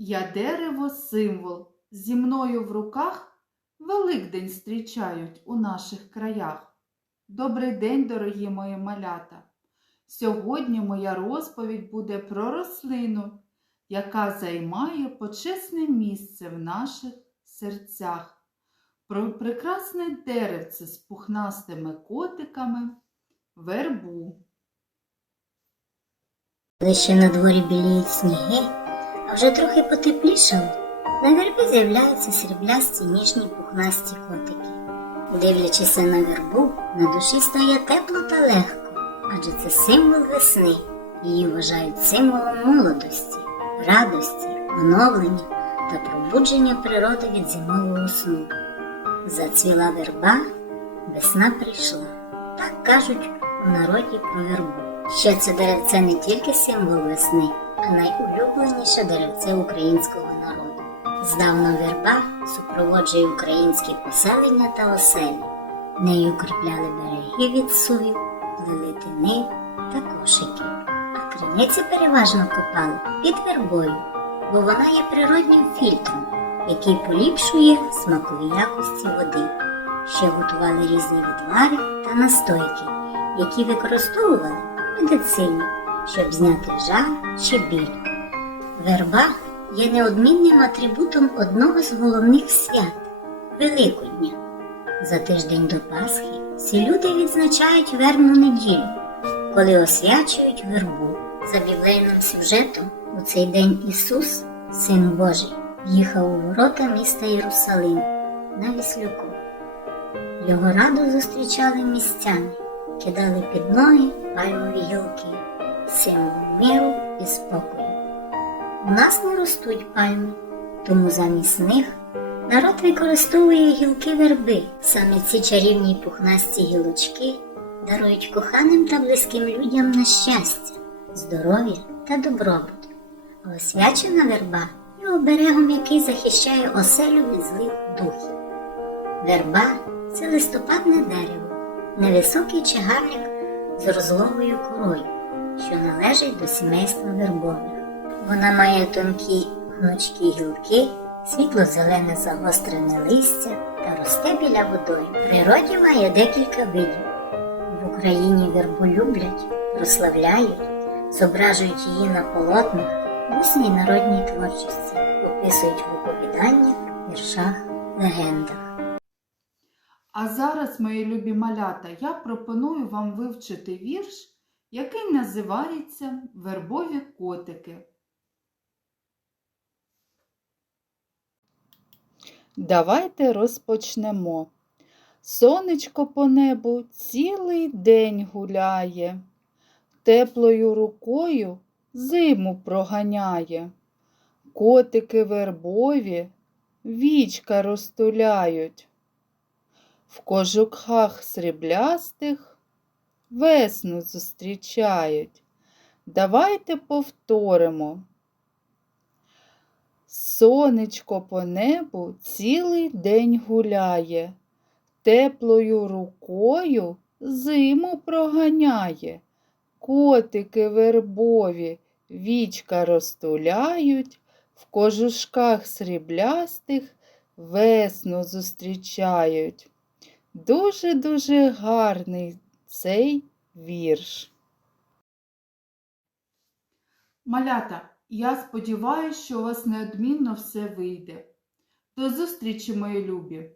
Я дерево символ, зі мною в руках Великдень зустрічають у наших краях. Добрий день, дорогі мої малята! Сьогодні моя розповідь буде про рослину, яка займає почесне місце в наших серцях. Про прекрасне деревце з пухнастими котиками вербу. Коли ще на дворі біліють сніги, а вже трохи потеплішало, на вербі з'являються сріблясті ніжні пухнасті котики. Дивлячися на вербу, на душі стає тепло та легко, адже це символ весни. Її вважають символом молодості, радості, оновлення та пробудження природи від зимового сну. Зацвіла верба, весна прийшла. Так кажуть у народі про вербу. Ще це деревце не тільки символ весни, а найулюбленіше деревце українського народу. Здавна верба супроводжує українські поселення та оселі. Нею укріпляли береги від сувів, плели тини та кошики. А криниці переважно копали під вербою, бо вона є природнім фільтром, який поліпшує смакові якості води. Ще готували різні відвари та настойки, які використовували медицині, щоб зняти жар чи біль. Верба є неодмінним атрибутом одного з головних свят Великодня. За тиждень до Пасхи всі люди відзначають вербну неділю, коли освячують вербу. За біблейним сюжетом у цей день Ісус, Син Божий, їхав у ворота міста Єрусалим на Віслюку. Його радо зустрічали містяни, кидали під ноги пальмові гілки, символ миру і спокою. У нас не ростуть пальми, тому замість них народ використовує гілки верби. Саме ці чарівні пухнасті гілочки дарують коханим та близьким людям на щастя, здоров'я та добробут. А освячена верба є оберегом, який захищає оселю від злих духів. Верба це листопадне дерево, невисокий чагарник з розлогою корою, що належить до сімейства вербових. Вона має тонкі гнучкі гілки, світло-зелене загострене листя та росте біля водою. Природі має декілька видів. В Україні вербу люблять, прославляють, зображують її на полотнах, усній народній творчості, описують в оповіданнях, віршах, легендах. А зараз, мої любі малята, я пропоную вам вивчити вірш, який називається Вербові котики. Давайте розпочнемо. Сонечко по небу цілий день гуляє, теплою рукою зиму проганяє. Котики вербові вічка розтуляють. В кожухах сріблястих весну зустрічають. Давайте повторимо. Сонечко по небу цілий день гуляє, теплою рукою зиму проганяє. Котики вербові вічка розтуляють, в кожушках сріблястих весну зустрічають. Дуже-дуже гарний цей вірш. Малята, я сподіваюся, що у вас неодмінно все вийде. До зустрічі, мої любі!